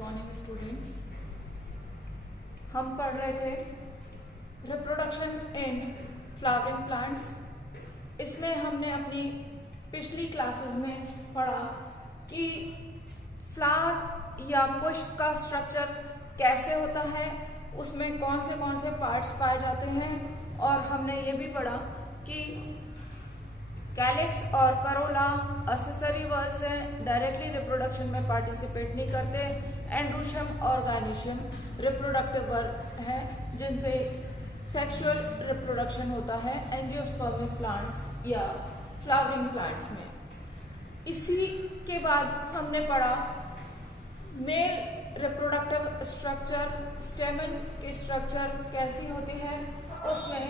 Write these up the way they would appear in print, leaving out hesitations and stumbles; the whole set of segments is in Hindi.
Morning students. हम पढ़ रहे थे रिप्रोडक्शन इन फ्लावरिंग प्लांट्स। इसमें हमने अपनी पिछली क्लासेस में पढ़ा कि फ्लावर या पुष्प का स्ट्रक्चर कैसे होता है, उसमें कौन से पार्ट्स पाए जाते हैं, और हमने ये भी पढ़ा कि कैलिक्स और करोला एक्सेसरी वर्ड्स हैं, डायरेक्टली रिप्रोडक्शन में पार्टिसिपेट नहीं करते। एंड्रोशियम और गायनीशियम रिप्रोडक्टिव वर्ब है जिनसे सेक्सुअल रिप्रोडक्शन होता है एंजियोस्पर्मिक प्लांट्स या फ्लावरिंग प्लांट्स में। इसी के बाद हमने पढ़ा मेल रिप्रोडक्टिव स्ट्रक्चर, स्टेमन की स्ट्रक्चर कैसी होती है। उसमें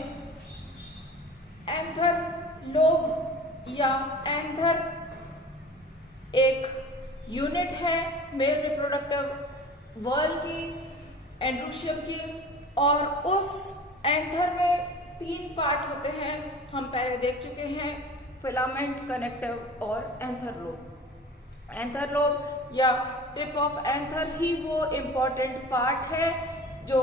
एंथर लोब या एंथर एक यूनिट है मेल रिप्रोडक्टिव वर्ल की, एंड्रोशियम की, और उस एंथर में 3 पार्ट होते हैं, हम पहले देख चुके हैं, फिलामेंट, कनेक्टिव और एंथर लोब। एंथर लोब या टिप ऑफ एंथर ही वो इम्पॉर्टेंट पार्ट है जो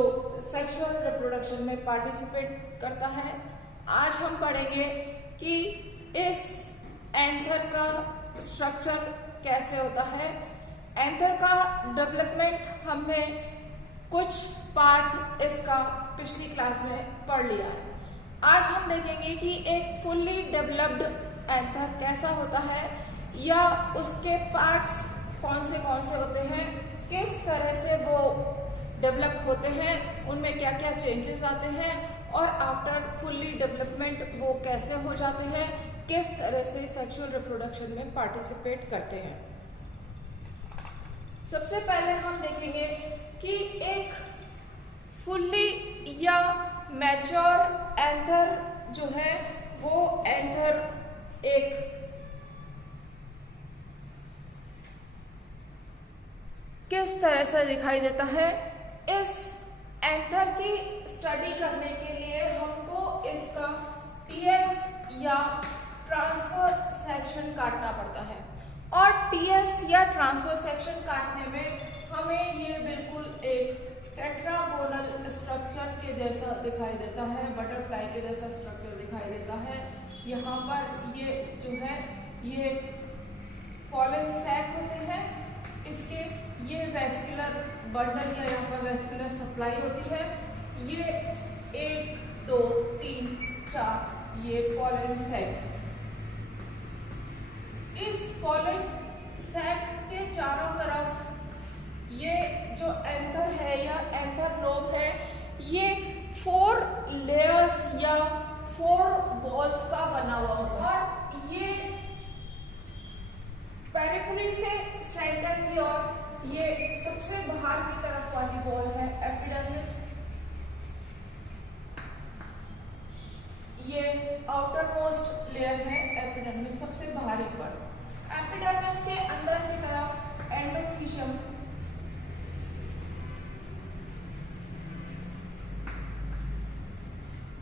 सेक्सुअल रिप्रोडक्शन में पार्टिसिपेट करता है। आज हम पढ़ेंगे कि इस एंथर का स्ट्रक्चर कैसे होता है। एंथर का डेवलपमेंट हमने कुछ पार्ट इसका पिछली क्लास में पढ़ लिया है। आज हम देखेंगे कि एक फुल्ली डेवलप्ड एंथर कैसा होता है या उसके पार्ट्स कौन से होते हैं, किस तरह से वो डेवलप होते हैं, उनमें क्या क्या चेंजेस आते हैं, और आफ्टर फुल्ली डेवलपमेंट वो कैसे हो जाते हैं, किस तरह से सेक्सुअल रिप्रोडक्शन में पार्टिसिपेट करते हैं। सबसे पहले हम देखेंगे कि एक फुल्ली या मैच्योर एंथर जो है वो एंथर एक किस तरह से दिखाई देता है। इस एंथर की स्टडी करने के लिए हमको इसका टीएस या ट्रांसफर सेक्शन काटना पड़ता है, और टीएस या ट्रांसफर सेक्शन काटने में हमें ये बिल्कुल एक टेट्रागोनल स्ट्रक्चर के जैसा दिखाई देता है, बटरफ्लाई के जैसा स्ट्रक्चर दिखाई देता है। यहाँ पर ये जो है ये पॉलन सैक होते हैं, इसके ये वेस्कुलर बंडल या यहाँ पर वेस्कुलर सप्लाई होती है। ये 1 2 3 4 ये पॉलन सैक। इस पॉलन सैक के चारों तरफ ये जो एंथर है या एंथर लोब है, ये 4 लेयर्स या 4 वॉल्स का बना हुआ होता है, और ये पेरिफेरी से सेंटर की ओर ये सबसे बाहर की तरफ वाली वॉल है एपिडर्मिस। ये आउटर मोस्ट लेयर है एपिडर्मिस, सबसे बाहरी परत। एपिडर्मिस के अंदर की तरफ एंडोथीशियम,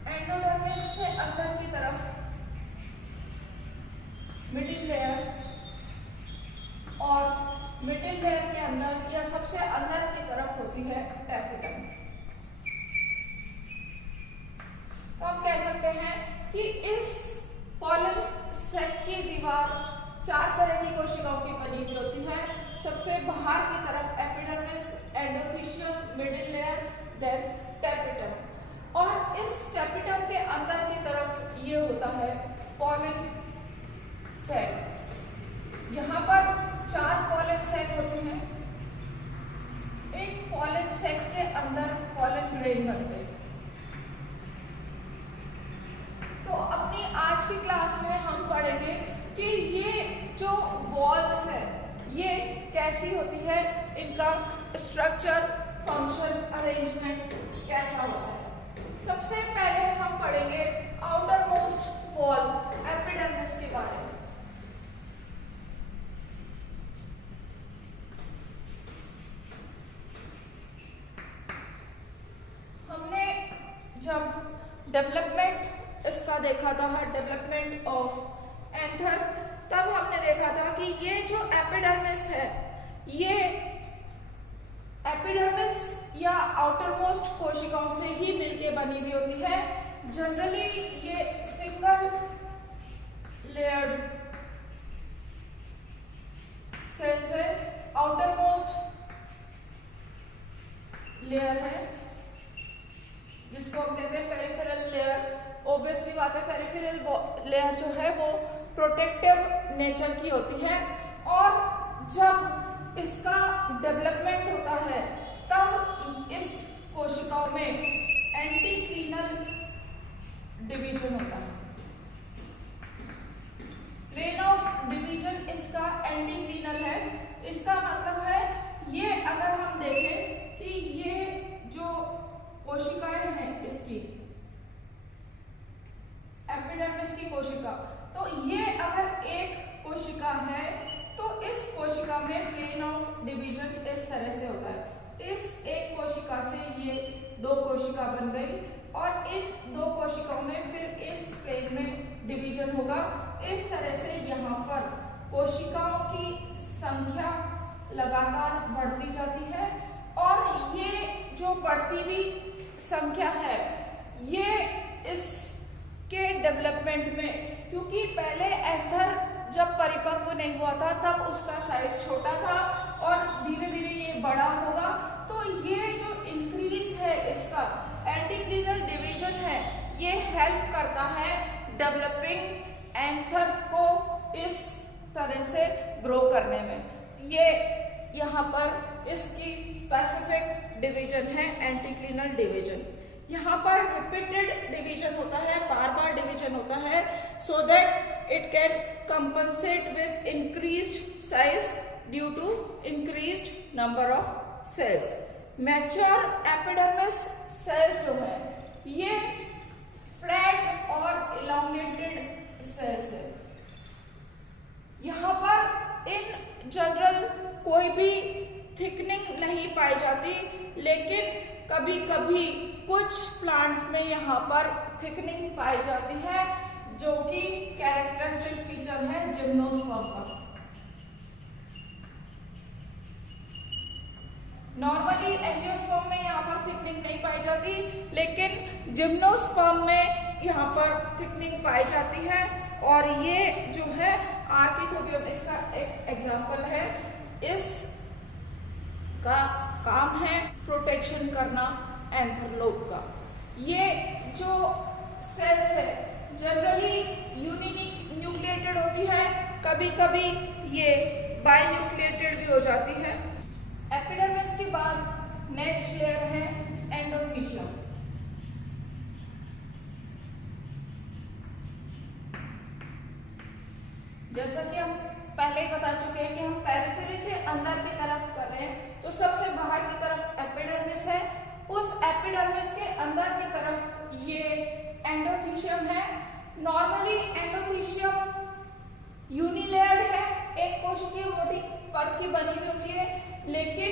एंडोडर्मिस से अंदर की तरफ मिडिल लेयर, और मिडिल लेयर के अंदर या सबसे अंदर की तरफ होती है टैपिटम। तो हम कह सकते हैं कि इस पॉलन सैक की दीवार 4 तरह की कोशिकाओं की बनी हुई होती है। सबसे बाहर की तरफ epidermis, endothecium, middle layer, then tapetum, और इस टैपिटम के अंदर की तरफ ये होता है पॉलन सैक। यहाँ पर 4 पॉलन सैक होते हैं। एक पॉलन सैक के अंदर पॉलन ग्रेन बनते हैं। तो अपनी आज की क्लास में हम पढ़ेंगे कि ये जो वॉल्स है ये कैसी होती है, इनका स्ट्रक्चर, फंक्शन, अरेंजमेंट कैसा होता है। सबसे पहले हम पढ़ेंगे आउटर मोस्ट वॉल एपिडर्मिस के बारे में। जब डेवलपमेंट इसका देखा था, डेवलपमेंट ऑफ एंथर, तब हमने देखा था कि ये जो एपिडर्मिस है ये आउटर मोस्ट कोशिकाओं से ही मिलके बनी हुई होती है। जनरली ये सिंगल लेयर्ड सेल्स है, आउटर मोस्ट लेयर है जिसको हम कहते हैं पेरिफेरल लेयर। ऑब्वियसली बात है, पेरिफेरल लेयर जो है वो प्रोटेक्टिव नेचर की होती है, और जब इसका डेवलपमेंट होता है तब इस कोशिकाओं में एंटीक्लीनल डिवीजन होता है। प्लेन ऑफ डिवीजन इसका एंटीक्लीनल है। इसका मतलब है ये अगर हम देखें कि ये जो कोशिकाएं हैं इसकी एपिडर्मिस की कोशिका, तो ये अगर एक कोशिका है तो इस कोशिका में प्लेन ऑफ डिवीजन इस तरह से होता है। इस एक कोशिका से ये दो कोशिका बन गई और इन दो कोशिकाओं में फिर इस प्लेन में डिवीजन होगा। इस तरह से यहाँ पर कोशिकाओं की संख्या लगातार बढ़ती जाती है, और ये जो बढ़ती हुई संख्या है ये इसके डेवलपमेंट में, क्योंकि पहले एंथर जब परिपक्व नहीं हुआ था तब उसका साइज छोटा था और धीरे धीरे ये बड़ा होगा, तो ये जो इंक्रीज है इसका एंटीक्लीनल डिवीजन है ये हेल्प करता है डेवलपिंग एंथर को इस तरह से ग्रो करने में। ये यहाँ पर इसकी स्पेसिफिक डिवीजन है एंटीक्लीनल डिवीजन। यहाँ पर रिपीटेड डिवीजन होता है, बार बार डिवीजन होता है, so that it can compensate with increased size due to increased number of cells. Mature epidermis cells जो है ये फ्लैट और इलॉन्गेटेड सेल्स है। यहाँ पर इन जनरल कोई भी थिकनिंग नहीं पाई जाती, लेकिन कभी कभी कुछ प्लांट्स में यहाँ पर थिकनिंग पाई जाती है जो कि कैरेक्टरिस्टिक फीचर है जिम्नोस्पर्म का। नॉर्मली एंजियोस्पर्म में यहाँ पर थिकनिंग नहीं पाई जाती, लेकिन जिम्नोस्पर्म में यहाँ पर थिकनिंग पाई जाती है, और ये जो है आर्किथोबियम इसका एक एग्जाम्पल है। इस का काम है प्रोटेक्शन करना एंथरलोब का। ये जो सेल्स है जनरली यूनिन्यूक्लिएटेड होती है, कभी कभी ये बाइन्यूक्लिएटेड भी हो जाती है। एपिडर्मिस के बाद नेक्स्ट लेयर है एंडोथीशियम। जैसा कि हम पहले ही बता चुके हैं कि हम पेरिफेरी से अंदर की तरफ कर रहे हैं, तो सबसे बाहर की तरफ एपिडर्मिस है, उस एपिडर्मिस के अंदर की तरफ ये एंडोथीशियम है। नॉर्मली एंडोथीशियम यूनिलेयर्ड है, एक कोशिकीय मोटी परत की बनी हुई होती है, लेकिन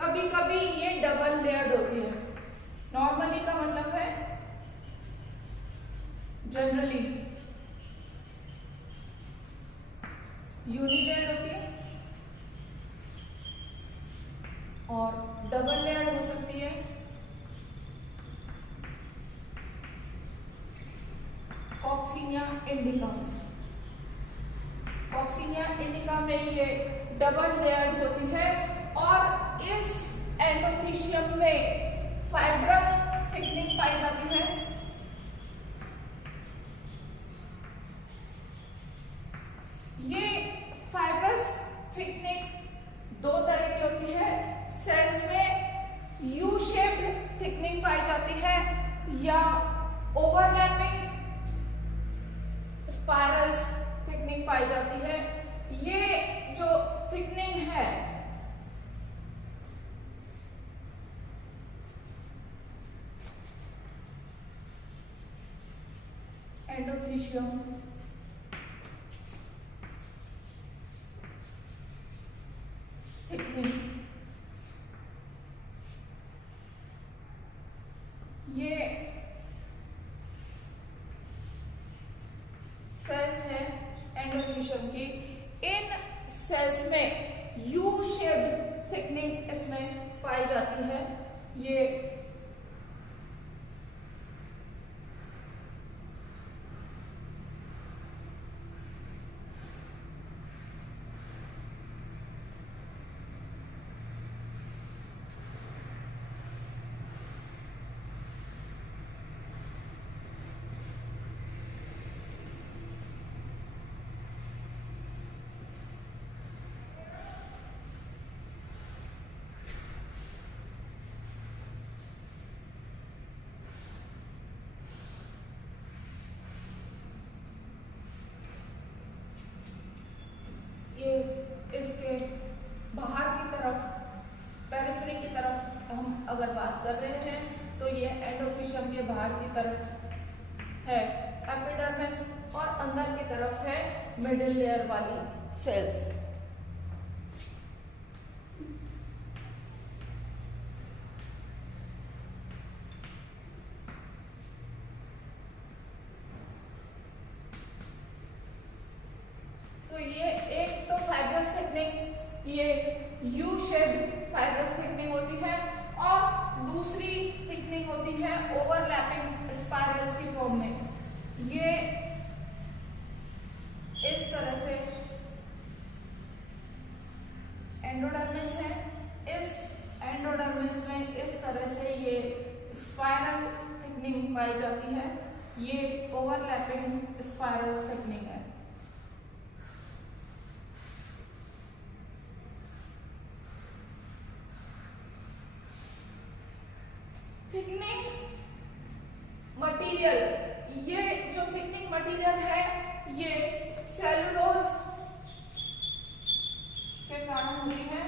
कभी कभी ये डबल लेयर्ड होती है। नॉर्मली का मतलब है जनरली यूनिलेयर्ड होती है और डबल लेयर्ड हो सकती है। कॉक्सिनिया इंडिका, कॉक्सिनिया इंडिका में ये डबल लेयर्ड होती है, और इस एंडोथीशियम में फाइब्रस थिकनिंग पाई जाती है। ये फाइब्रस थिकनिंग दो तरह की होती है। सेल्स में यू शेप्ड थिकनिंग पाई जाती है या ओवरलैपिंग स्पाइरल्स थिकनिंग पाई जाती है। ये जो थिकनिंग है एंडोथीशियम थिकनिंग, ये सेल्स है एंडोथीशियम की। इन सेल्स में यू शेप्ड थिकनिंग इसमें पाई जाती है। ये इसके बाहर की तरफ, पेरिफेरी की तरफ हम अगर बात कर रहे हैं तो ये एंडोथीशियम के बाहर की तरफ है एपिडर्मिस और अंदर की तरफ है मिडिल लेयर वाली सेल्स। तो ये एक तो फाइब्रस थिकनिंग, ये यू शेप्ड फाइब्रस थिकनिंग होती है और दूसरी थिकनिंग होती है ओवरलैपिंग स्पाइरल्स की फॉर्म में। ये इस तरह से एंडोडर्मिस है, इस एंडोडर्मिस में इस तरह से ये स्पाइरल थिकनिंग पाई जाती है। ये ओवरलैपिंग स्पाइरल थिकनिंग है। थिकनिंग मटेरियल, ये जो थिकनिंग मटेरियल है ये सेलुलोज के कारण होती है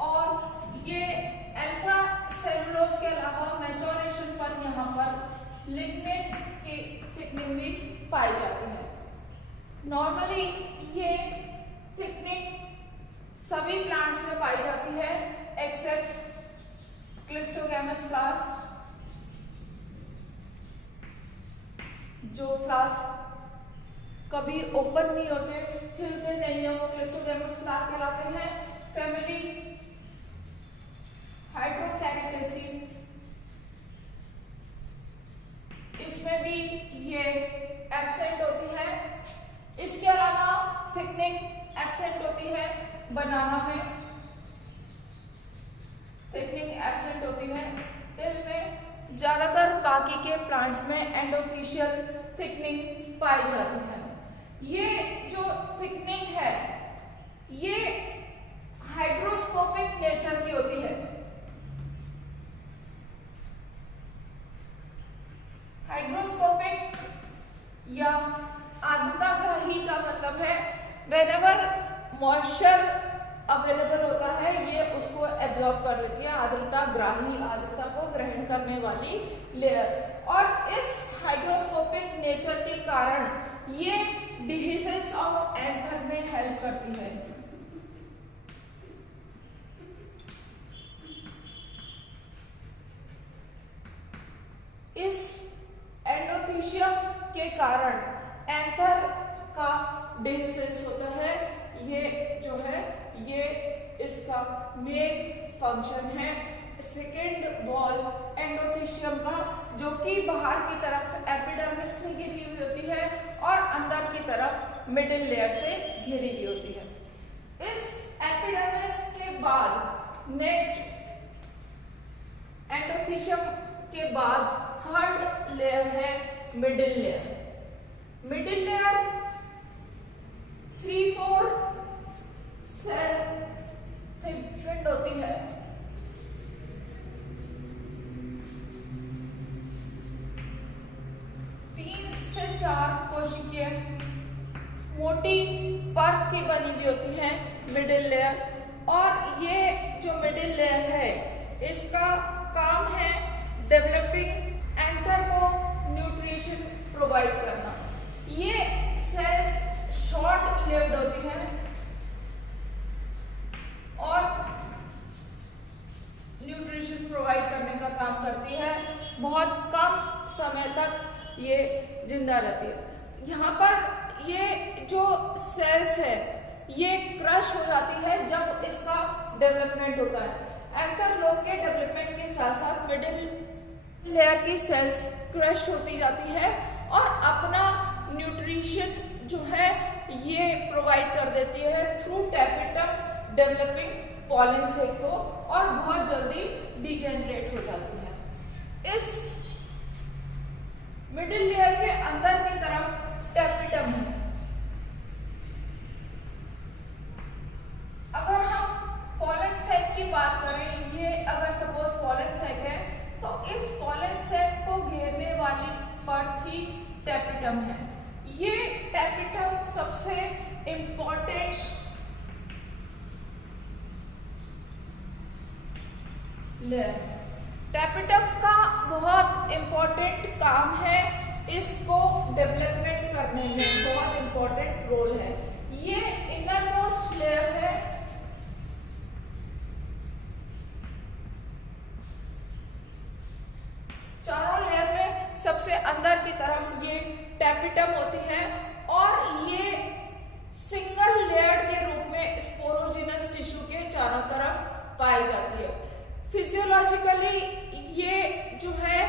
और ये अल्फा सेलुलोज के अलावा मैच्योरेशन पर यहाँ पर लिग्निन की थिकनिंग भी पाई जाती है। नॉर्मली ये थिकनिंग सभी प्लांट्स में पाई जाती है एक्सेप्ट क्लिस्टोगैमस फ्लावर्स, जो फ्लावर्स कभी ओपन नहीं होते, खिलते नहीं है, वो क्लिस्टोगैमस फ्लावर कहलाते हैं। फैमिली हाइड्रोकैरिटेसी, इसमें भी ये एब्सेंट होती है। इसके अलावा थिकनिंग एब्सेंट होती है बनाना में, थिकनिंग एब्सेंट होती है तिल में। ज्यादातर बाकी के प्लांट्स में एंडोथीशियल थिकनिंग पाई जाती है। ये जो थिकनिंग है ये हाइड्रोस्कोपिक नेचर की होती है। हाइड्रोस्कोपिक या आर्द्रताग्राही का मतलब है व्हेनेवर मॉइस्चर अवेलेबल होता है ये उसको एब्जॉर्ब कर लेती है, आर्द्रताग्राही, आर्द्रता को ग्रहण करने वाली लेयर। और इस हाइग्रोस्कोपिक नेचर के कारण ये डिहिसेंस ऑफ एंथर में हेल्प करती है। इस एंडोथीशियम के कारण एंथर का डिहिसेंस होता है। ये जो है ये इसका मेन फंक्शन है। सेकेंड वॉल एंडोथीशियम का, जो कि बाहर की तरफ एपिडर्मिस से घिरी हुई होती है और अंदर की तरफ मिडिल लेयर से घिरी हुई होती है। इस एपिडर्मिस के बाद नेक्स्ट एंडोथीशियम के बाद थर्ड लेयर है middle layer. Middle layer 3-4 cell thickened होती है। कोशिकीय मोटी परत की बनी हुई होती है मिडिल लेयर। और ये जो मिडिल लेयर है इसका काम है डेवलपिंग एंथर को न्यूट्रिशन प्रोवाइड करना। ये सेल्स शॉर्ट लिव्ड होती हैं और न्यूट्रिशन प्रोवाइड करने का काम करती है। बहुत कम समय तक ये जिंदा रहती है। यहाँ पर ये जो सेल्स है ये क्रश हो जाती है जब इसका डेवलपमेंट होता है। एंकर लोग के डेवलपमेंट के साथ साथ मिडिल लेयर की सेल्स क्रश होती जाती है और अपना न्यूट्रिशन जो है ये प्रोवाइड कर देती है थ्रू टैपेटम डेवलपिंग पॉलन सेक को, और बहुत जल्दी डिजेनरेट हो जाती है। इस मिडिल लेयर के अंदर की तरफ टैपेटम है। अगर हम पॉलन सैक की बात करें, ये अगर सपोज पॉलन सैक है तो इस पॉलन सैक को घेरने वाली परत ही टैपेटम है। ये टैपेटम सबसे इंपॉर्टेंट लेयर है। टैपेटम का बहुत इंपॉर्टेंट काम है, इसको डेवलपमेंट करने में बहुत इंपॉर्टेंट रोल है। ये इनर मोस्ट लेयर है, चारों लेयर में सबसे अंदर की तरफ ये टैपेटम होती है और ये सिंगल लेयर के रूप में स्पोरोजिनस टिश्यू के चारों तरफ पाई जाती है। फिजियोलॉजिकली ये जो है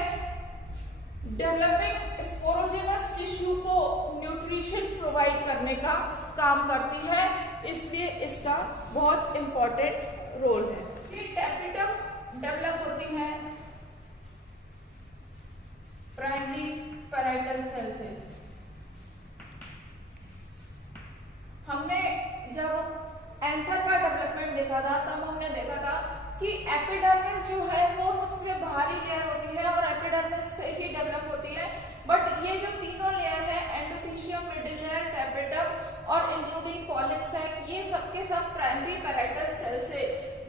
डेवलपिंग स्पोरोजिनस टिश्यू को न्यूट्रिशन प्रोवाइड करने का काम करती है, इसलिए इसका बहुत इंपॉर्टेंट रोल है। ये टैपेटम डेवलप होती है प्राइमरी पैराइटल सेल से। हमने जब एंथर का डेवलपमेंट देखा था तब हमने देखा था कि एपिडर्मिस जो है वो सबसे बाहरी लेयर होती है और एपिडर्मिस से ही डेवलप होती है, बट ये जो तीनों लेयर है एंडोथीशियम, मिडिल लेयर, टैपेटम और इंक्लूडिंग पॉलन सैक, ये सबके सब प्राइमरी पैराइटल सेल से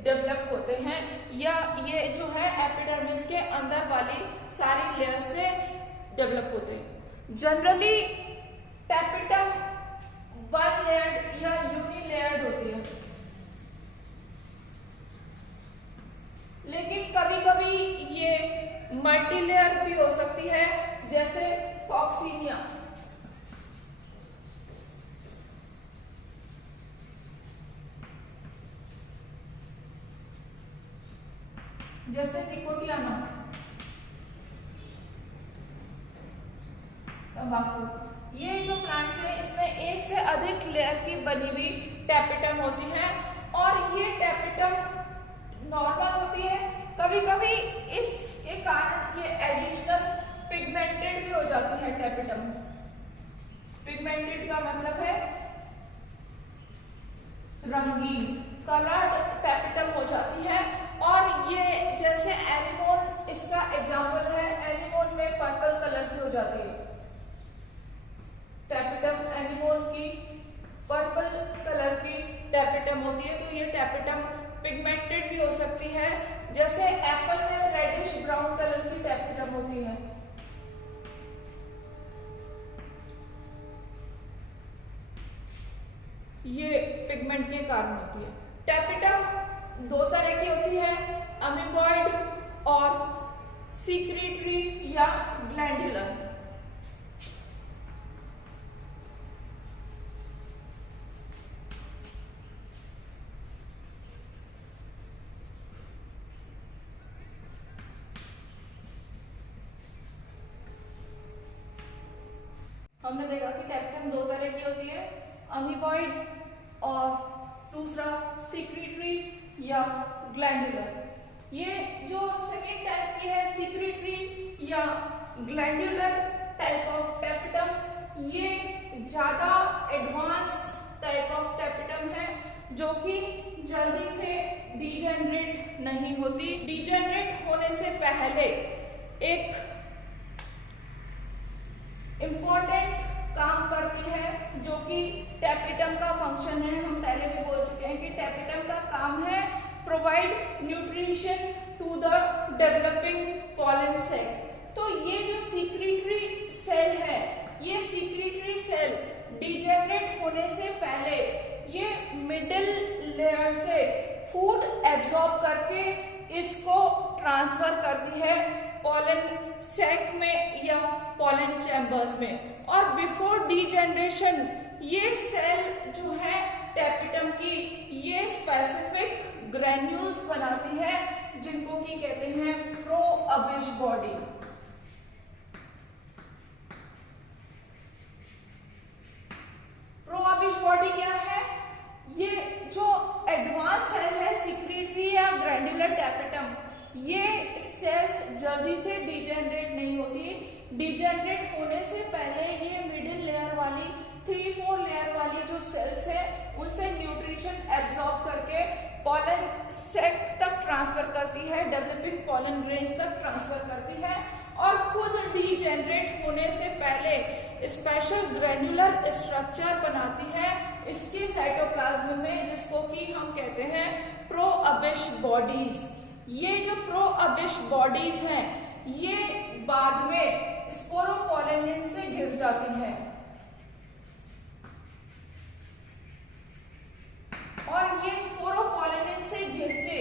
डेवलप होते हैं, या ये जो है एपिडर्मिस के अंदर वाली सारी लेयर से डेवलप होते हैं। जनरली टैपेटम वन लेयर्ड या यूनिलेयर्ड होती है, लेकिन कभी कभी ये मल्टीलेयर भी हो सकती है, जैसे कॉक्सीनिया। जैसे निकोटियाना, तंबाकू। ये जो प्लांट्स हैं इसमें एक से अधिक लेयर की बनी हुई टैपेटम होती है और ये टैपेटम नॉर्मल होती है। कभी कभी इसके कारण ये एडिशनल पिगमेंटेड भी हो जाती है टैपेटम। पिगमेंटेड का मतलब है रंगीन, कलर्ड टैपेटम हो जाती है। और ये जैसे एनिमोन इसका एग्जाम्पल है, एनिमोन में पर्पल कलर की हो जाती है टैपेटम, एनिमोन की पर्पल कलर की टैपेटम होती है। तो ये टैपेटम पिगमेंटेड भी हो सकती है, जैसे एप्पल में रेडिश ब्राउन कलर की टैपेटम होती है। ये पिगमेंट के कारण होती है। टैपेटम दो तरह की होती है, अमीबॉइड और सीक्रेटरी या ग्लैंडुलर। हमने देखा कि टैपेटम दो तरह की होती है, अमीबॉइड और दूसरा सीक्रेटरी या ग्लैंडुलर। ये जो सेकेंड टाइप की है सीक्रेटरी या ग्लैंडुलर टाइप ऑफ टैपेटम, ये ज्यादा एडवांस टाइप ऑफ टैपेटम है जो कि जल्दी से डिजेनरेट नहीं होती। डिजेनरेट होने से पहले एक इम्पोर्टेंट काम करती है जो कि टैपेटम का फंक्शन है। हम पहले भी बोल चुके हैं कि टैपेटम का काम है provide nutrition to the developing pollen cell. तो ये जो सीक्रेटरी सेल है, ये सीक्रेटरी सेल डिजेनरेट होने से पहले ये मिडिल लेयर से फूड एब्जॉर्ब करके इसको ट्रांसफर करती है पॉलन सैक में या पॉलन चैम्बर्स में। और बिफोर डिजेनरेशन ये सेल जो है टैपेटम की, ये स्पेसिफिक ग्रैन्यूल्स बनाती है जिनको कि कि कहते हैं प्रो अबिश बॉडी। प्रो अबिश बॉडी क्या है? ये जो एडवांस सेल है सिक्रीटरी या ग्रैन्युलर टैपेटम, ये सेल्स जल्दी से डिजेनरेट नहीं होती। डिजेनरेट होने से पहले ये मिडिल लेयर वाली 3-4 लेयर वाली जो सेल्स है उनसे न्यूट्रिशन एब्जॉर्ब करके पॉलन सैक तक ट्रांसफर करती है, डेवलपिंग पॉलन ग्रेन्स तक ट्रांसफर करती है और खुद डिजेनरेट होने से पहले स्पेशल ग्रैन्युलर स्ट्रक्चर बनाती है इसके साइटोप्लाज्म में, जिसको कि हम कहते हैं प्रो अबिश बॉडीज। ये जो प्रो अबिश बॉडीज हैं ये बाद में स्पोरोपोलेनिन से घिर जाती हैं और ये स्पोरोपोलेनिन से घिर के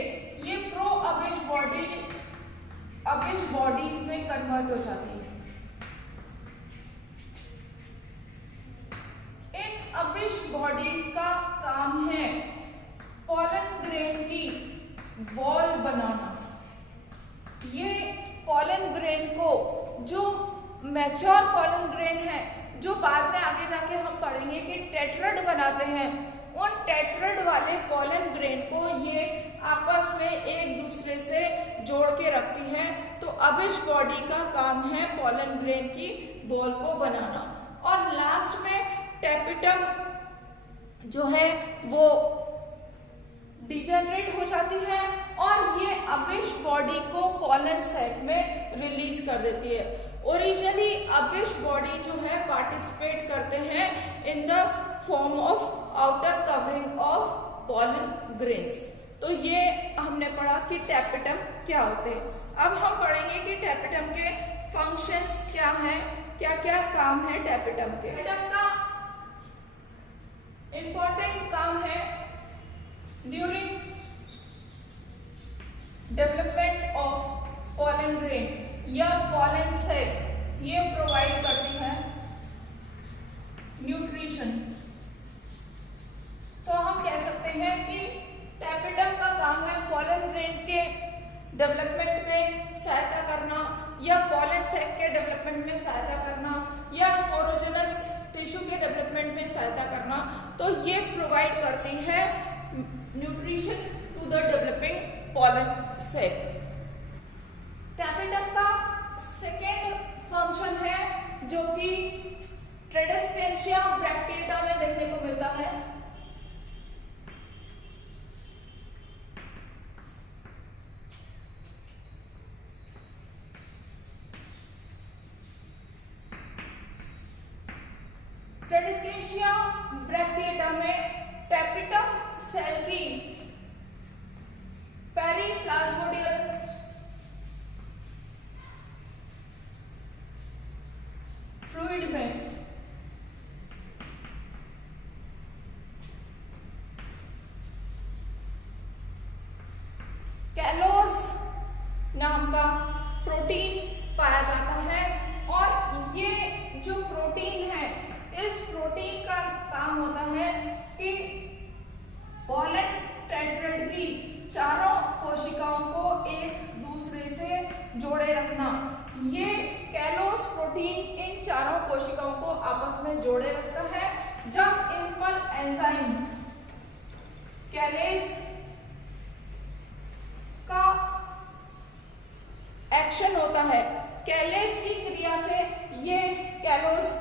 ये प्रो अबिश बॉडीज में कन्वर्ट हो जाती है। इन अबिश बॉडीज का काम है पॉलन ग्रेन की वॉल बनाना। ये पॉलन ग्रेन को, जो मैच्योर पॉलन ग्रेन है, जो बाद में आगे जाके हम पढ़ेंगे कि टेट्रड बनाते हैं, उन टेट्रड वाले पॉलन ग्रेन को ये आपस में एक दूसरे से जोड़ के रखती है। तो अबिश बॉडी का काम है पॉलन ग्रेन की वॉल को बनाना। और लास्ट में टैपेटम जो है वो डिजेनरेट हो जाती है और ये अबिश बॉडी को पॉलन सैक में रिलीज कर देती है। ओरिजिनली अबिश बॉडी जो है पार्टिसिपेट करते हैं in the form of outer covering of pollen grains. तो ये हमने पढ़ा कि टैपेटम क्या होते हैं। अब हम पढ़ेंगे कि टैपेटम के फंक्शंस क्या हैं, क्या क्या काम है टैपेटम के। टैपेटम का इंपॉर्टेंट काम है during development of pollen grain या पॉलन सैक, ये प्रोवाइड करती है न्यूट्रिशन। तो हम कह सकते हैं कि टैपेटम का काम है पॉलन ग्रेन के डेवलपमेंट में सहायता करना या पॉलन सैक के डेवलपमेंट में सहायता करना या स्पोरोजेनस टिश्यू के डेवलपमेंट में सहायता करना। तो ये प्रोवाइड करती है nutrition to the developing pollen sac. Tapetum का सेकेंड फंक्शन है जो कि ट्रेडेस्टेंशिया ब्रैक्टेटा में देखने को मिलता है। ट्रेडेस्टेंशिया ब्रैक्टेटा में टैपेटम सेल की पेरीप्लाज्मोडियल फ्लूइड में कैलोज नाम का प्रोटीन पाया जाता है और ये जो प्रोटीन है, इस प्रोटीन का काम होता है कि पॉलन टेट्रड की चारों कोशिकाओं को एक दूसरे से जोड़े रखना। ये कैलोस प्रोटीन इन चारों कोशिकाओं को आपस में जोड़े रखता है। जब इन पर एंजाइम कैलेज का एक्शन होता है, कैलेज की क्रिया से ये कैलोस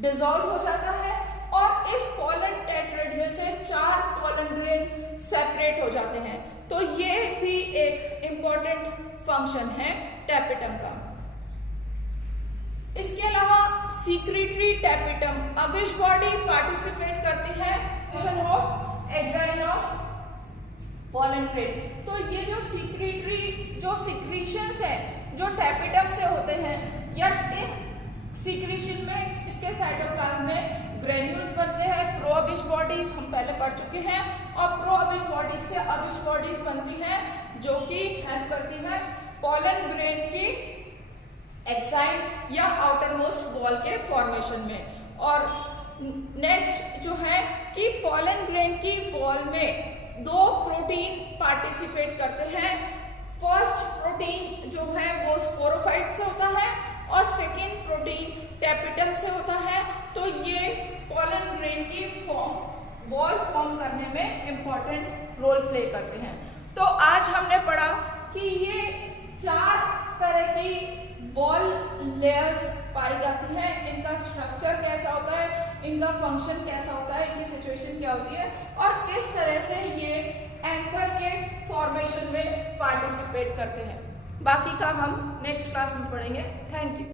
डिसॉल्व हो जाता है और इस पॉलन टेट्रड में से 4 पॉलन ग्रेन सेपरेट हो जाते हैं। तो ये भी एक इंपॉर्टेंट फंक्शन है टैपेटम का। इसके अलावा सीक्रेटरी टैपेटम अबिश बॉडी पार्टिसिपेट करती है of exine of pollen grain. तो ये जो सीक्रेटरी जो सीक्रीशंस है जो टैपेटम से होते हैं या इन सीक्रेशन में इसके साइटोप्लाज्म में ग्रेन्यूल्स बनते हैं। प्रो अबिश बॉडीज हम पहले पढ़ चुके हैं और प्रो अबिश बॉडीज से अबिश बॉडीज बनती हैं जो कि हेल्प करती है पॉलन ग्रेन की एक्साइन या आउटर मोस्ट वॉल के फॉर्मेशन में। और नेक्स्ट जो है कि पॉलन ग्रेन की वॉल में 2 प्रोटीन पार्टिसिपेट करते हैं। फर्स्ट सेकेंड प्रोटीन टेपिटम से होता है। तो ये पोलन ग्रेन की वॉल फॉर्म करने में इंपॉर्टेंट रोल प्ले करते हैं। तो आज हमने पढ़ा कि ये 4 तरह की वॉल लेयर्स पाई जाती हैं, इनका स्ट्रक्चर कैसा होता है, इनका फंक्शन कैसा होता है, इनकी सिचुएशन क्या होती है और किस तरह से ये एंकर के फॉर्मेशन में पार्टिसिपेट करते हैं। बाकी का हम नेक्स्ट क्लास में पढ़ेंगे। Thank you.